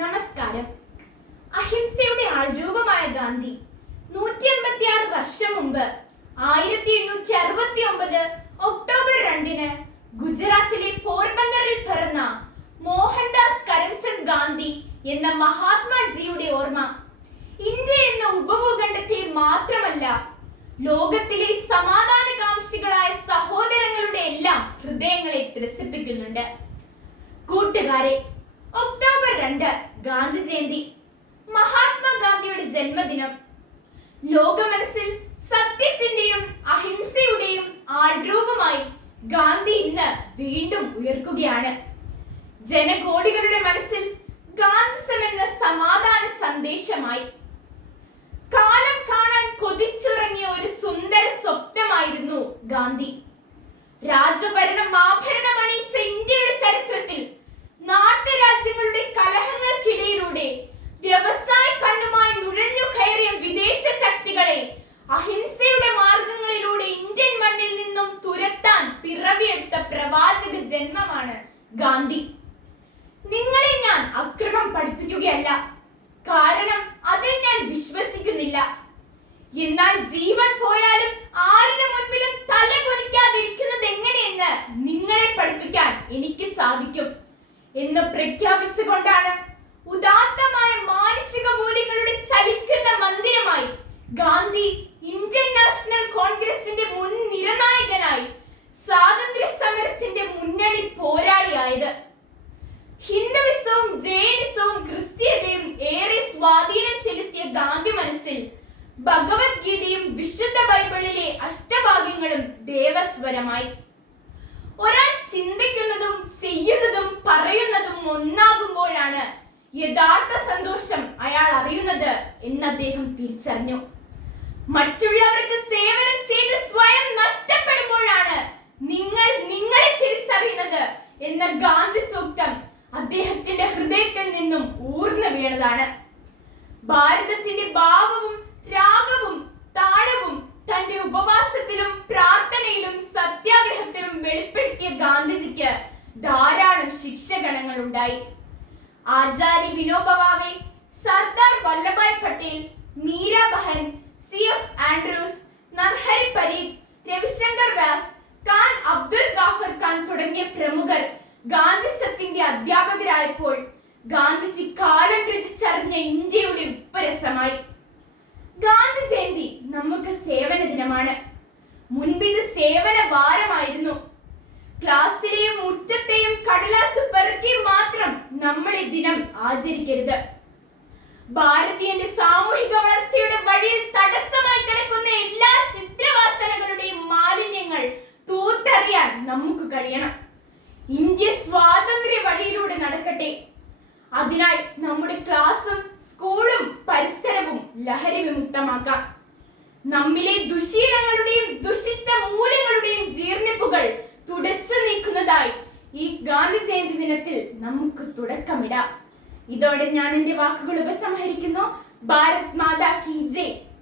നമസ്കാരം. അഹിംസയുടെ ആൾ രൂപമായ ഗാന്ധി നൂറ്റി അമ്പത്തി ആറ് വർഷം മുമ്പ് ആയിരത്തി എണ്ണൂറ്റി അറുപത്തി ഒമ്പത് ഒക്ടോബർ രണ്ടിന് ഗുജറാത്തിലെ പോർബന്ദറിൽ പിറന്ന മോഹൻദാസ് കരംചന്ദ് ഗാന്ധി എന്ന മഹാത്മാജിയുടെ ഓർമ്മ ഇന്ത്യ എന്ന ഉപഭൂഖണ്ഡത്തെ മാത്രമല്ല ലോകത്തിലെ സമാധാനകാംക്ഷികളായ സഹോദരങ്ങളുടെ എല്ലാം ഹൃദയങ്ങളെ ത്രസിപ്പിക്കുന്നുണ്ട്. കൂട്ടുകാരെ ഒക്ടോബർ രണ്ട് ഗാന്ധി ജയന്തി മഹാത്മാഗാന്ധിയുടെ ജന്മദിനം. ലോക മനസ്സിൽ സത്യത്തിന്റെയും അഹിംസയുടെയും ആൾരൂപമായി ഗാന്ധി ഇന്ന് വീണ്ടും ഉയർക്കുകയാണ്. ജനകോടികളുടെ മനസ്സിൽ ഗാന്ധിസം എന്ന സമാധാന സന്ദേശമായി. കാലം കാണാൻ കൊതിച്ചിറങ്ങിയ ഒരു സുന്ദര സ്വപ്നമായിരുന്നു ഗാന്ധി. രാജഭരണം ആഭരണം അണിയിച്ച ഇന്ത്യയുടെ ചരിത്രത്തിൽ നാട്ടുരാജ്യങ്ങളുടെ കലഹങ്ങൾക്കിടയിലൂടെ വ്യവസായ കണ്ണുമായി നുഴഞ്ഞു കയറിയ വിദേശ ശക്തികളെ അഹിംസയുടെ മാർഗങ്ങളിലൂടെ ഇന്ത്യൻ മണ്ണിൽ നിന്നും തുരത്താൻ പിറവിയെടുത്ത പ്രവാചക ജന്മമാണ് ഗാന്ധി. നിങ്ങളെ ഞാൻ അക്രമം പഠിപ്പിക്കുകയല്ല. കാരണം അതിൽ ഞാൻ വിശ്വസിക്കുന്നില്ല. എന്നാൽ ജീവൻ പോയാലും ആരുടെ മുൻപിലും തല കുനിക്കാതിരിക്കുന്നത് എങ്ങനെയെന്ന് നിങ്ങളെ പഠിപ്പിക്കാൻ എനിക്ക് സാധിക്കും. എന്ന് പ്രഖ്യാപിച്ചുകൊണ്ടാണ് ഉദാത്തമായ മാനുഷിക മൂല്യങ്ങളുടെ ചലിക്കുന്ന മന്ദിരമായി ഗാന്ധി ഇന്ത്യൻ നാഷണൽ കോൺഗ്രസിന്റെ മുൻ നിരനായകനായി സ്വാതന്ത്ര്യ സമരത്തിന്റെ മുന്നണി പോരാളിയായത്. ഹിന്ദുവിസവും ജൈനിസവും ക്രിസ്ത്യതയും ഏറെ സ്വാധീനം ചെലുത്തിയ ഗാന്ധി മനസ്സിൽ ഭഗവത്ഗീതയും വിശുദ്ധ ബൈബിളിലെ അഷ്ടഭാഗ്യങ്ങളും ദേവസ്വരമായി. ഒരാൾ ചിന്തിക്കുന്നതും ചെയ്യുന്നതും പറയുന്നതും ഒന്നാകുമ്പോഴാണ് യഥാർത്ഥ സന്തോഷം അയാൾ അറിയുന്നത് എന്ന് അദ്ദേഹം തിരിച്ചറിഞ്ഞു. മറ്റുള്ളവർക്ക് സേവനം ചെയ്ത് സ്വയം നഷ്ടപ്പെടുമ്പോഴാണ് നിങ്ങൾ നിങ്ങളെ തിരിച്ചറിയുന്നത് എന്ന ഗാന്ധി സൂക്തം അദ്ദേഹത്തിന്റെ ഹൃദയത്തിൽ നിന്നും ഊർന്നു വീണതാണ്. ഭാരതത്തിന്റെ ധാരാളം ശിക്ഷഗണങ്ങൾ ഉണ്ടായി. Acharya Vinoba Sardar Vallabhbhai Patel Meera Behn C F Andrews Narhari Parikh Ravishankar Vyas Khan Abdul Ghaffar Khan തുടങ്ങിയ പ്രമുഖർ ഗാന്ധിസത്തിന്റെ അധ്യാപകരായപ്പോൾ ഗാന്ധിജി കാലം രചിച്ചറിഞ്ഞ ഇന്ത്യയുടെ ഉപ്പരസമായി. ഗാന്ധി ജയന്തി നമുക്ക് സേവന ദിനമാണ്. മുൻപിത് സേവന വാരമായിരുന്നു ആചരിക്കരുത്. ഭാരതീയന്റെ സാമൂഹിക വളർച്ചയുടെ വഴിയിൽ തടസ്സമായി കിടക്കുന്ന എല്ലാ ചിത്രവാസനകളുടെയും മാലിന്യങ്ങൾ തൂത്തറിയാൻ നമുക്ക് കഴിയണം. ഇന്ത്യ സ്വാതന്ത്ര്യ വഴിയിലൂടെ നടക്കട്ടെ. അതിനായി നമ്മുടെ ക്ലാസ്സും സ്കൂളും പരിസരവും ലഹരി വിമുക്തമാക്കാം. നമ്മിലെ ദുശീലങ്ങളുടെയും ദുഷിച്ച മൂല്യങ്ങളുടെയും ജീർണിപ്പുകൾ തുടച്ചു നീക്കുന്നതായി ഈ ഗാന്ധി ജയന്തി ദിനത്തിൽ നമുക്ക് തുടക്കമിടാം. ഇതോടെ ഞാൻ എന്റെ വാക്കുകൾ ഉപസംഹരിക്കുന്നു. ഭാരത് മാതാ കി ജയ്.